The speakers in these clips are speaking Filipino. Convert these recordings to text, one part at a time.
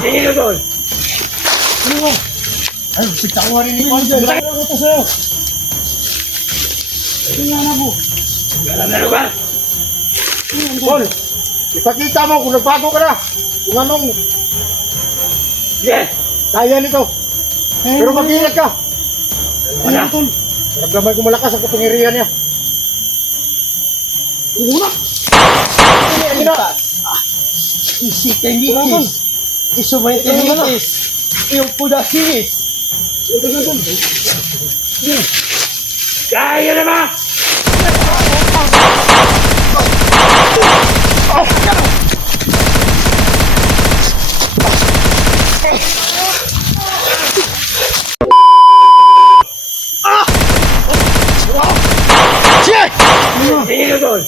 Tingin doon! Ay, pitawan rin ni Juan dyan. Ano ko ito sa'yo? Tingnan na mo. Alam na lugar! Paul, ipakita mo kung nagbago ka na. Kung anong Yes! kaya nito. Pero mag-ingat ka. Wala! Naramdaman ko malakas ang kapangyarihan niya. Una! Isitenitis, isumaitenitis, yung pudasinis. Kaya na ba? Tingin doon!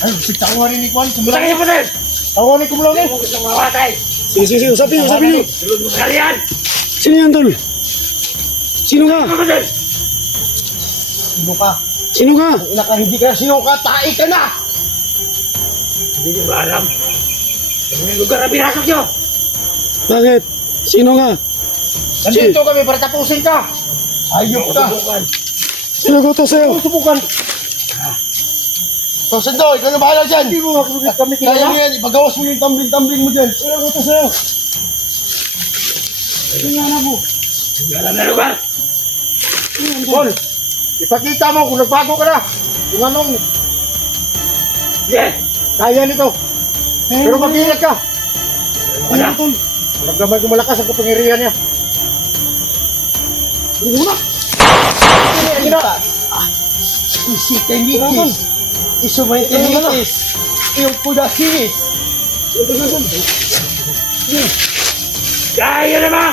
Ay, pitawan rin ni Juan. Butangin mo din! Tawanin ko mo lang eh. Huwag isang mawatay! Sige, usapin niyo. Tulog mo kalian! Sino yan, tol? Sino ka? Ano ba din? Sino ka? Sino ka? Hindi ka sino ka, tae ka na! Hindi ko ba alam? Ano yung lugar na binasok nyo? Bakit? Sino ka? Nandito kami para tapusin ka. Ayop ka. Subukan. Sino ko to sa'yo? Subukan. So, Sando, ikaw na bahala dyan. Hindi mo kami Kaya mo kilala. yan, ipagawas mo yung tumbling-tumbling mo dyan. Sino ko ito sa'yo? Tingnan na mo. Alam na lugar! Paul, ipakita mo kung nagbago ka na. Kung anong Yes! kaya nito. Pero mag-ingat ka. Wala! Naramdaman ko malakas ang kapangyarihan niya. Una! Isitenitis, isumaitenitis, yung pudasinis. Kaya na ba?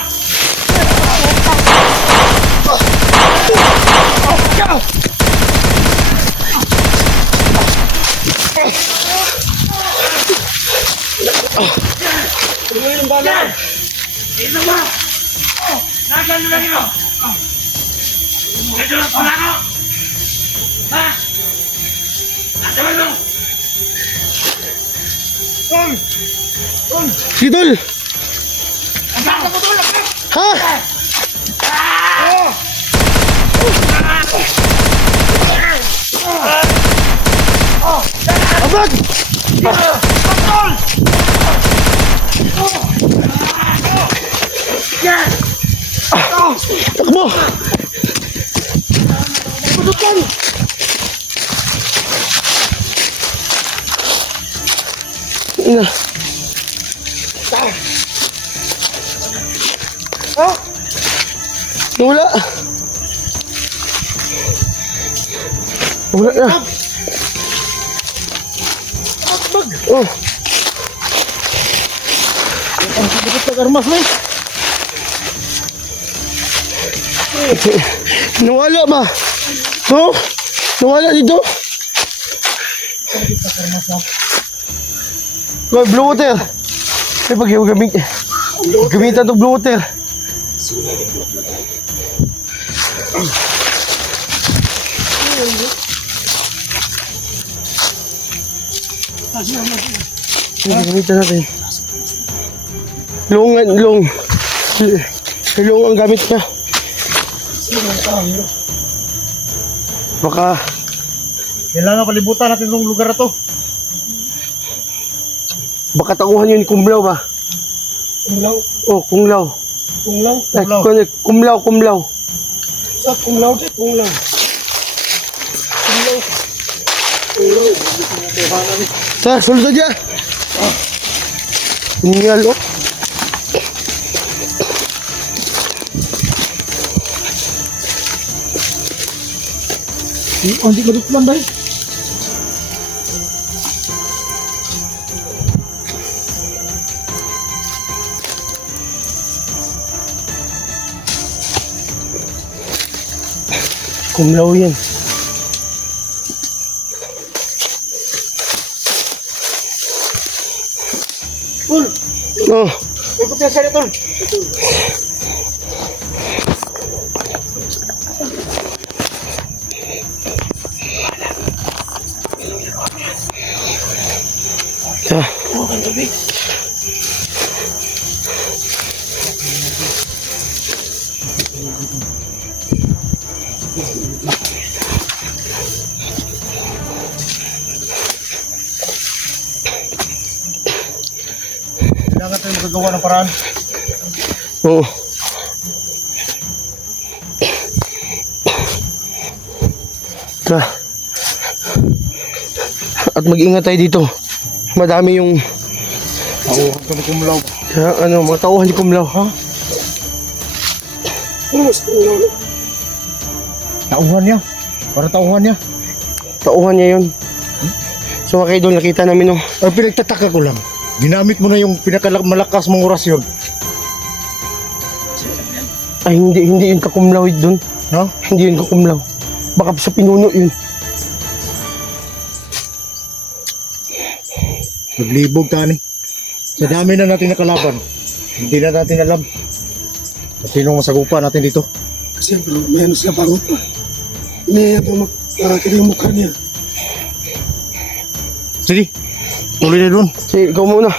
Yan! Ito ba? Nasaan na lang ito? Ito lang pala ko! Ha? Nasa ba ito? Sige, tol. Ang ganda ko tulog! Ha? Abag! Yan! Takbo! Ina. Wala. Wala na. Oh. Ang sakit ng armas mo eh. Nawala ba? Oh? Nawala dito? Go, blue water. Ay, gamitan itong blue water. Gamitan natin. Long ang gamit niya. Baka Kailangan palibutan natin itong lugar na to. baka takuhan yun kumlaw ba? Kumlaw. Oh, kumlaw. Kumlaw. Like, Kumlaw. kumlaw. Sa kumlaw din. Kumlaw. Sa, sulod aja. Tinggal oh. Hindi ko dito lang ba eh? Kumlaw yan. Tol, Oh, ikot yan sa'yo, Tol. Ta. Bukan tubig. Kailangan tayo magagawa ng paraan. Oo. Ta. At mag-ingat tayo dito. Madami yung Tauhan ka na kumulaw. mga tauhan ni Kumlaw, ha? Tauhan niya. Para tauhan niya. Tauhan niya yun. So mga kaidol, nakita namin no. Ang pinagtataka ko lang, ginamit mo na yung pinakamalakas mong orasyon. Ay, hindi yun kakumlaw doon. No? Hindi yun kakumlaw. Baka sa pinuno yun. Naglibog ka ni. Sa dami na natin nakalaban, hindi na natin alam kung sinong masagupa natin dito. Kasi may ano sila bangot pa. May nakakita yung mukha niya. Sige, tuloy na doon. Sige, ikaw muna.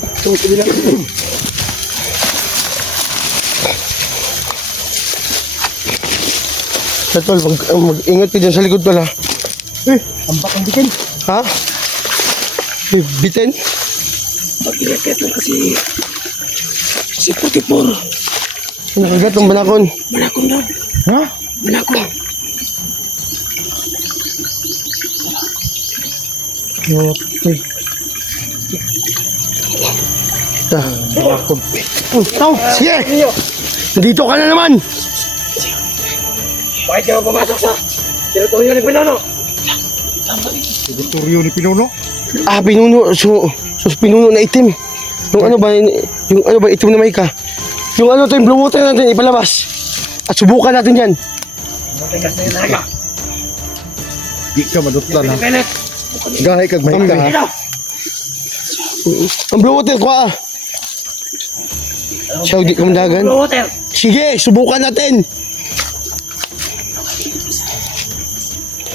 Ito, kabila. Tol, mag-ingat ka dyan sa likod pala. Ang bakang bitin. Ha? Bitin? Pag-irakit lang kasi 44. Nakagat ang banakon. Manakon daw. Ha? Manakon. Okay. Ta. Bakon. Ikaw, sige! Dito ka na naman! Bakit ka pumasok sa teritoryo ni Pinono? Teritoryo ni Pinuno. Ah, pinuno. So pinuno na itim. Yung ano ba itim na may ka? Yung ano to, yung blue water natin, ipalabas. At subukan natin yan. Matigas na yung naga. Di ka madutlan ha. Pilit. Gahay kag may ka ha. Ikaw. Ang blue water, kuha ah. Siya, di ka mandagan. Blue water. Sige, subukan natin.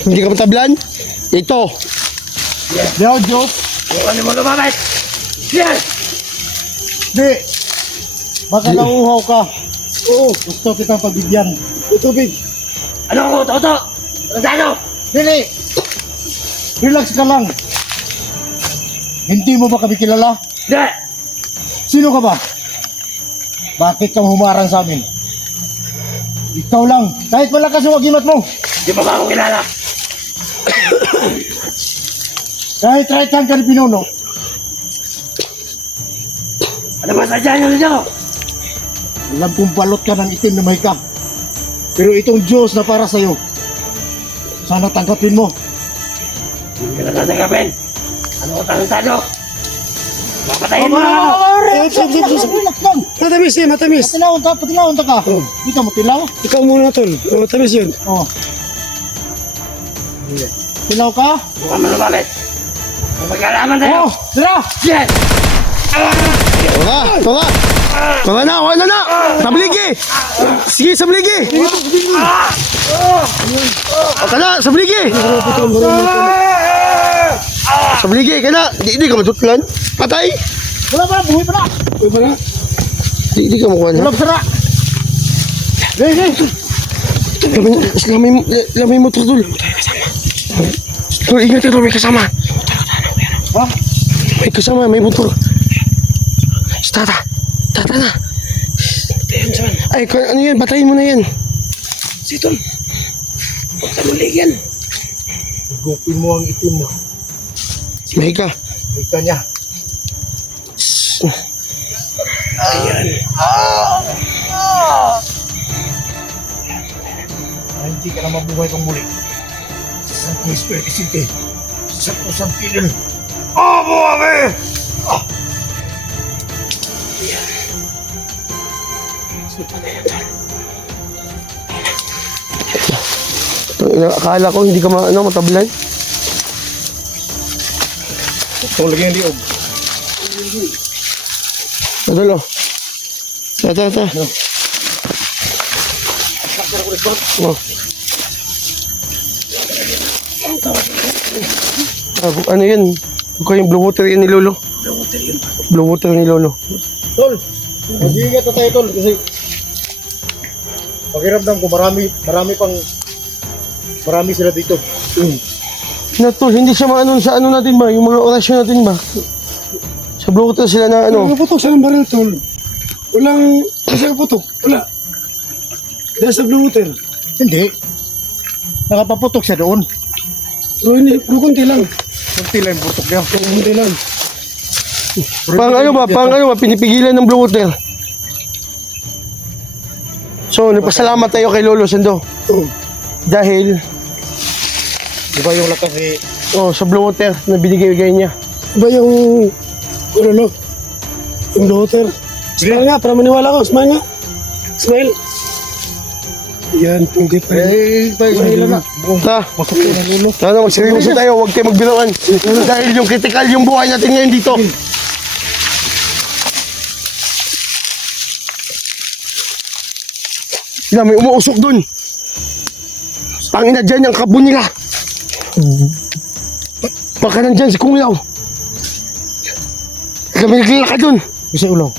Hindi ka matablan? Ito. Yo, Diyos. Bukan mo lumapit. Yes! Di. Baka nauuhaw ka. Oo. Gusto kitang pagbigyan. Tubig. Ano ko, Toto? Ano? Dili. Relax ka lang. Hindi mo ba kami kilala? Hindi. Sino ka ba? Bakit kang humarang sa amin? Ikaw lang. Kahit malakas yung agimat mo. Di mo ba ako kilala? Kahit right hand ka ni Pinuno. Ano ba sadya niyo dito? Alam kong balot ka ng itim na may ka. Pero itong Diyos na para sa'yo, sana tanggapin mo. Hindi ka na tanggapin. Ano ko tarantado? Papatayin mo na ako. Relax lang. Matamis eh, matamis. Patilawon ka. Dito mo tilaw. Ikaw muna tol. Matamis yun. Oh. Tilaw ka? Bukan mo lumapit. Magkalaman tayo. Oh, tira. Yes! Tara! Wala na! Sabligi! Sige, sabligi! O na, sabligi! Sabligi, ka na! Di ka matutlan. Patay! Wala pa, buhay pa na. Di ka makuha na. Wala pa tira. Lamay mo, Tol. Tol, ingat ka, Tol, may kasama. Ha? May kasama, may motor. Tata na. Ay, ano yan? Batayin mo na yan. Si Tol. Huwag ka nuligyan. Gupin mo ang itim mo. May ka. Ika niya. Ayan. Hindi ka na mabuhay pang muli. Santo Espiritu Santo. Santo Santinil. Amo kami! Akala ko hindi ka matablan. Itong lagyan yung liog. Madalo. Ta. Oh. Ano yun? Huwag kayong blue water yan ni Lolo. Blue water ni Lolo. Tol, mag-iingat na tayo, Tol, kasi pakiramdam ko marami sila dito. Na tol, hindi siya maano sa ano natin ba? Yung mga orasyon natin ba? Sa blue water sila na ano. Nakaputok siya ng baril, tol. Walang, kasi nakaputok. Wala. Dahil sa blue water. Hindi. Nakapaputok siya doon. Pero hindi, pero konti lang. Kunti lang yung putok niya. Konti lang. Pang ano ba, pinipigilan ng blue water. So, nagpasalamat tayo kay Lolo Sando. Oo. Dahil, Di ba yung lakas ni... sa blue water na binigay niya. Iba yung, ano, yung blue water. Smile nga, para maniwala ko. Smile nga. Smile. Yan, hindi pa rin. Tayo na. Ha? Masakit na Lolo. Sana magseryoso tayo, huwag tayo magbiruan. Dahil yung critical yung buhay natin ngayon dito. May umuusok dun. Tangina dyan yung kabo nila. Baka nandyan si Kung Lao. Kami naglalakad dun. Isa ulaw.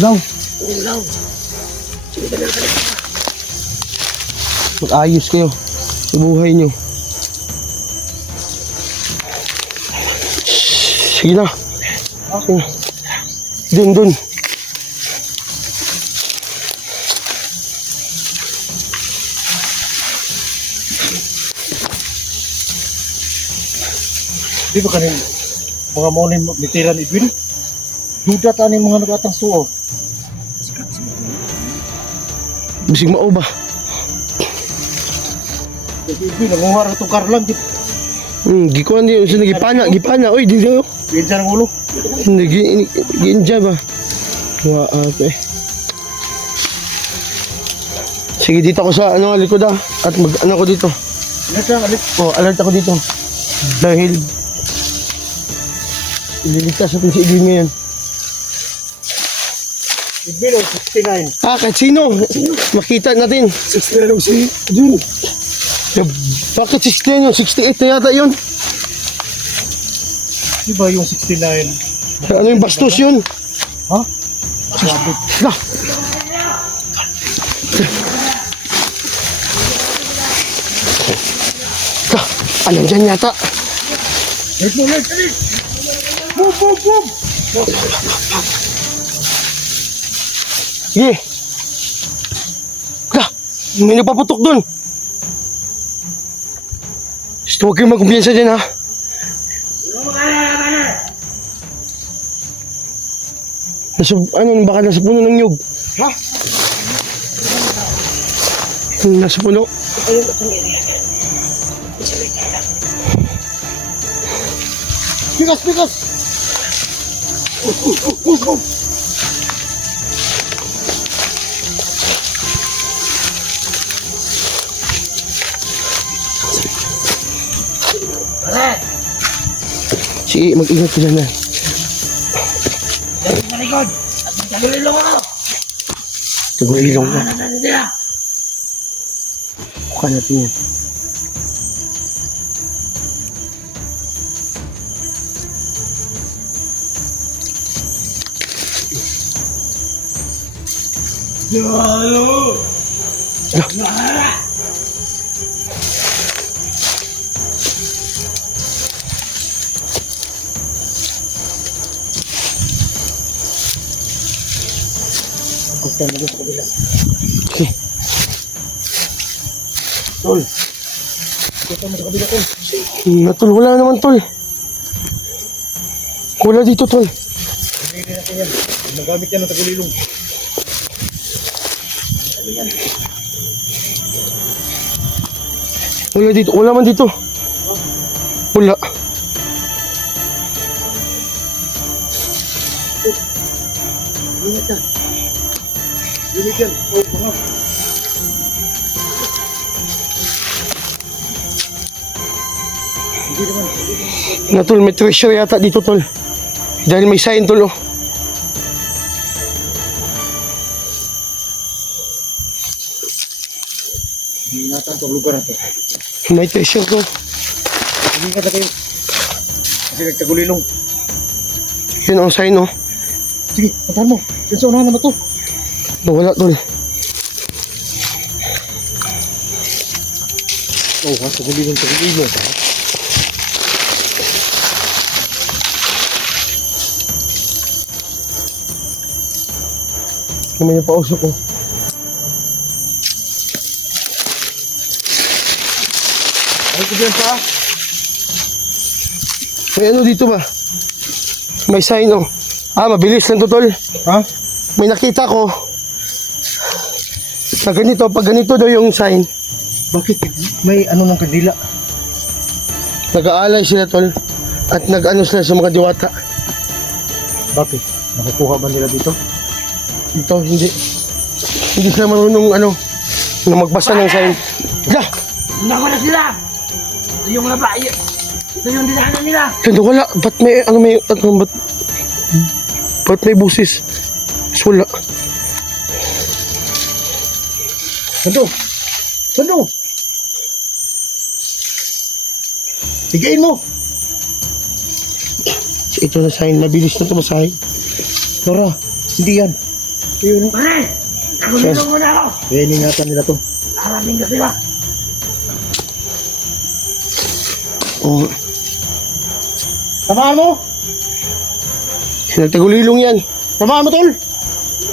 Ulaw. Mag-ayos kayo sa buhay nyo. Sige na. Sige na. Dun. Di ba kanin mga morning nitiran Edwin? Duda ta ni mga nagatang suo. Bisig mao ba? Edwin, nangungar itong karlang. Gikuan di sa gipana. Oy, di daw. Pinsa ng ulo. Hindi ginja ba? Wa Sige dito ako sa likod at mag ko dito. Alert ako dito. Dahil ililigtas natin si Edwin ngayon. Edwin, 69. Kahit sino? Makita natin. 69 lang si Jun. Bakit 69 yun? 68 na yata yun. Di ba yung 69? Ano yung bastos yun? Ha? Grabe. Lah! Ano dyan yata? Let's. Boom. Sige. Lah! May napaputok dun. Gusto huwag kayong magkumpiyansa dyan ha. Baka nasa puno ng nyug. Ha? Nasa puno. Pikas. Sige, mag-ingat ka dyan. Dali sa likod. At magkalulilong ako. Tagulilong ka. Ano nila? Buka natin yan. Okay. Tol. Kita mo sa kabila, Tol. Tol, wala naman tol. Wala dito tol. Hindi natin yan. Magamit yan ng tagulilong. Wala dito. Wala man dito. Wala. Ingat yan. Ingat yan. Oh, mga. Hindi naman. Tol, may treasure yata dito tol. Dahil may sign tol oh. Ingatan itong lugar na ito. May treasure to. Ingat na kayo. Kasi nagtagulilong. Yun ang sign, oh. Sige, puntahan mo. Yan sa unahan na ba to? Nawala, tol. Oo, ha? Tagulilong. Kami yung pausok, oh. Ay, ko dyan pa. May ano dito ba? May sign, oh. Mabilis lang to, tol. Ha? May nakita ko na ganito, pag ganito daw yung sign, Bakit? May ano ng kandila. nag-aalay sila, tol. At nag-ano sila sa mga diwata. Bakit? Nakukuha ba nila dito? Ito, hindi. Hindi sila marunong, ano, na magbasa ng sign. Ya! Nako na sila! Ito yung babae. Ito yung dinaanan nila. Hindi, wala. Ba't may, ano, may, ano, ba't may busis? Mas wala. Sando! Sando! Tigain mo! Ito na sign, mabilis na tumasahin. Tara, hindi yan. Yun. Pare! Nagulilong muna ako. Kaya iningatan nila to. Arating ka sila. Oo. Tamaan mo! Nagtagulilong yan. Tamaan mo, tol!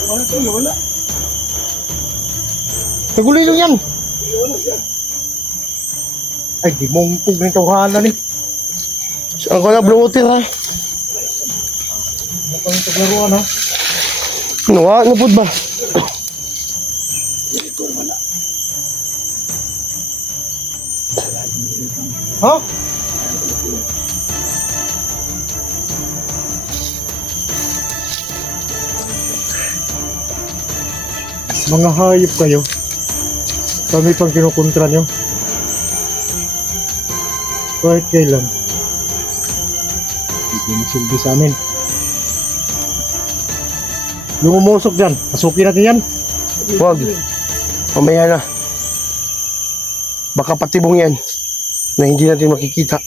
Wala to, wala. Tagulilong yan! Ay, di mong pug ng tawhanan eh. Saan ko na blue water, ha? Mukhang yung paglaruan ha. Nawa, napod ba? Ha? Mga hayop kayo. Kami pang kinukontra nyo. Kahit kailan. Hindi magsilbi sa amin. Yung umusok dyan, pasukin natin yan. Huwag. Mamaya na. Baka patibong yan na hindi natin makikita.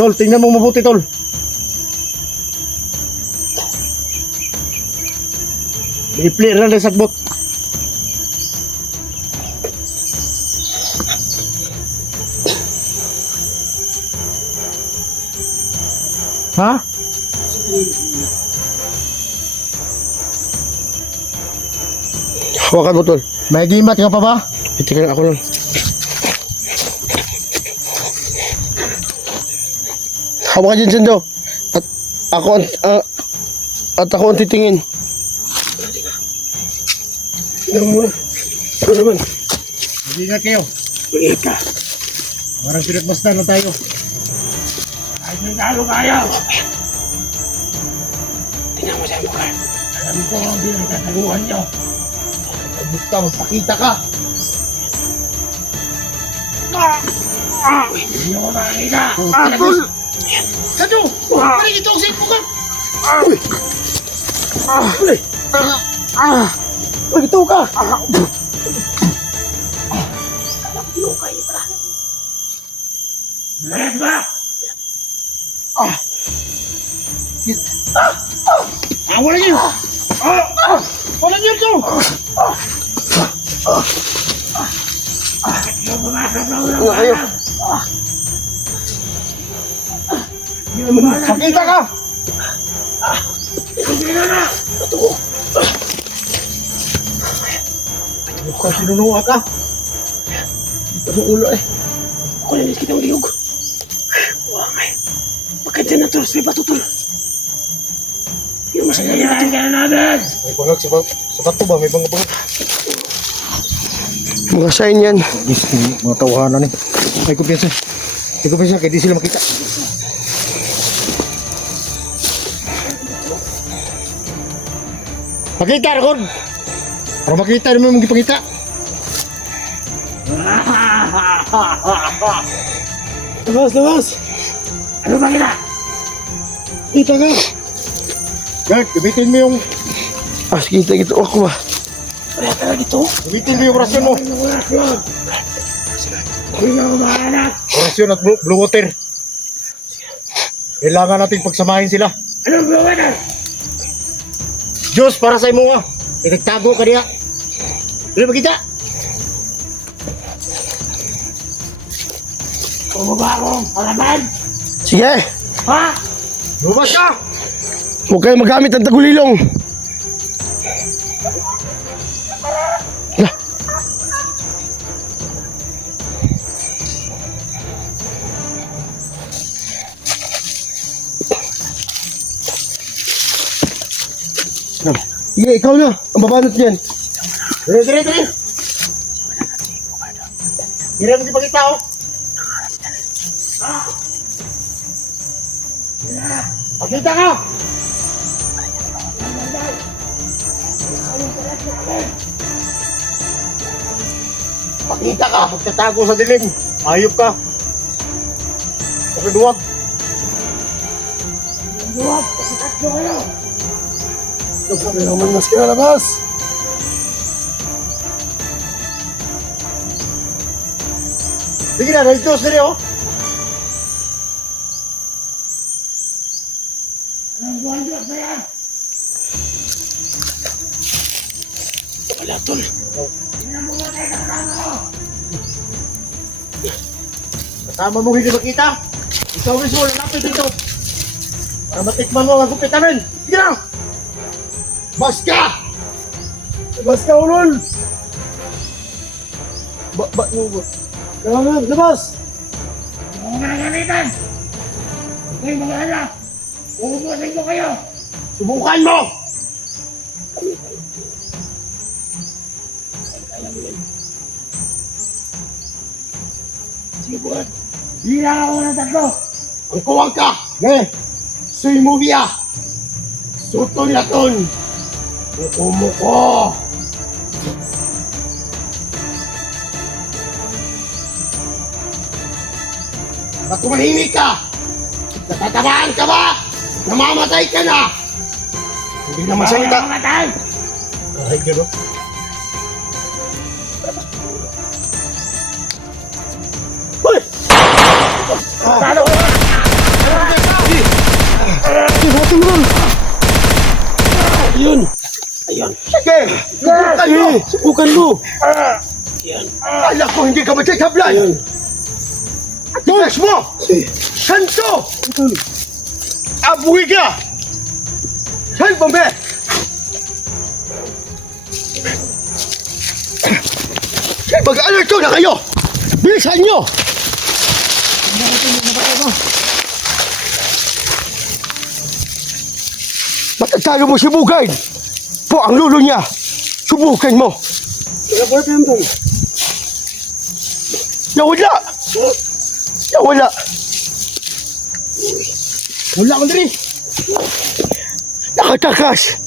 Tol, tingnan mo mabuti, tol. I-flare lang ng sagbot. Ha? Hawakan mo, tol. May gimat ka pa ba? Teka lang, ako lang. Hawakan dyan, Sando. At ako ang titingin. Tingnan mo na. Ano naman? Mag-ingat kayo. Ingat ka. Parang pinagmasdan na tayo. Kahit may talo kayo. Tingnan mo sa mukha. Alam ko ang pinagtataguan nyo. Basta magpakita ka. Hindi nyo ko makakita. Tol! Sado! Pari ito ang safe mo ka! Ito ka! Meres ba? Wala niyo! Wala niyo ito! Yung pumasok na ulang Ano kayo? Pakita ka! Hindi na! Mukhang sinunuha ka. Ito sa ulo, eh. Ako na nilkit ang liyog. Wangay. Pagkadyan na tol, sa iba tutol. Yung masaya na Kailangan ka na natin! May bangag sa bato ba? May bangag. Mga sign yan. Mga tawahanan eh. May kumpiyansa. May kumpiyansa kaya di sila makita. Pakita, Rakon! Para makita naman mong ipakita. Labas, labas! Ano ba kita? Kita ka! Gag, gamitin mo yung... Sige, ito ako ba? Kaya talaga ito. Gamitin mo yung orasyon mo. Ano oras yun? Hindi na ako makahanap. Orasyon at blue water. Kailangan nating pagsamahin sila. Anong gawa na? Diyos, para sa imo nga. Pinagtago ka niya. Ano ba kita? Bumaba akong palaban. Sige! Ha? Lumabas ka! Huwag kayo magamit ng tagulilong. Sige, ikaw na. Ang babanat niyan. Dire. Dire mo di pa kita, oh. Pakita ka! Pakita ka! Pagtatago sa dilim. Ayop ka. Pagkaduwag. Duwag, pasitatlo kayo. Sabi naman mas kinalabas. Sige na, nag-Diyos na rin, oh. Anong buwan Diyos na yan? Wala, tol. Pinabuha tayo sa kasama ko. Kasama mo hindi makita. Ikaw mismo, lalapit dito. Para matikman mo ang gupitan rin. Sige na! Bas ka! Labas ka, ulol! Kailangan, labas! Huwag mo na gamitan. Huwag kayong mga anak. Uubusin ko kayo. Subukan mo! Sige buwan. Bilang ako ng tatlo. Ang kuwag ka! Ne! Suy mo biya! Sutol na ton! Mukumuko! Ba't tumahimik ka? Natatamaan ka ba? Namamatay ka na! Hindi na masalita. Mamatay. Ay, gano'n. Hoy! Talo ko. Ayun! Sige! Subukan mo! Subukan mo! Kala ko hindi ka magsasablay! Atigas mo! Santo! Abuhi ka! Saan bombe? Mag-alerto na kayo! Bilisan nyo! Matatalo mo si Bugay! Po ang lulo niya! Subukan mo! Kaya yan, tol. Nawala! Nawala! Wala ko na rin! Nakatakas!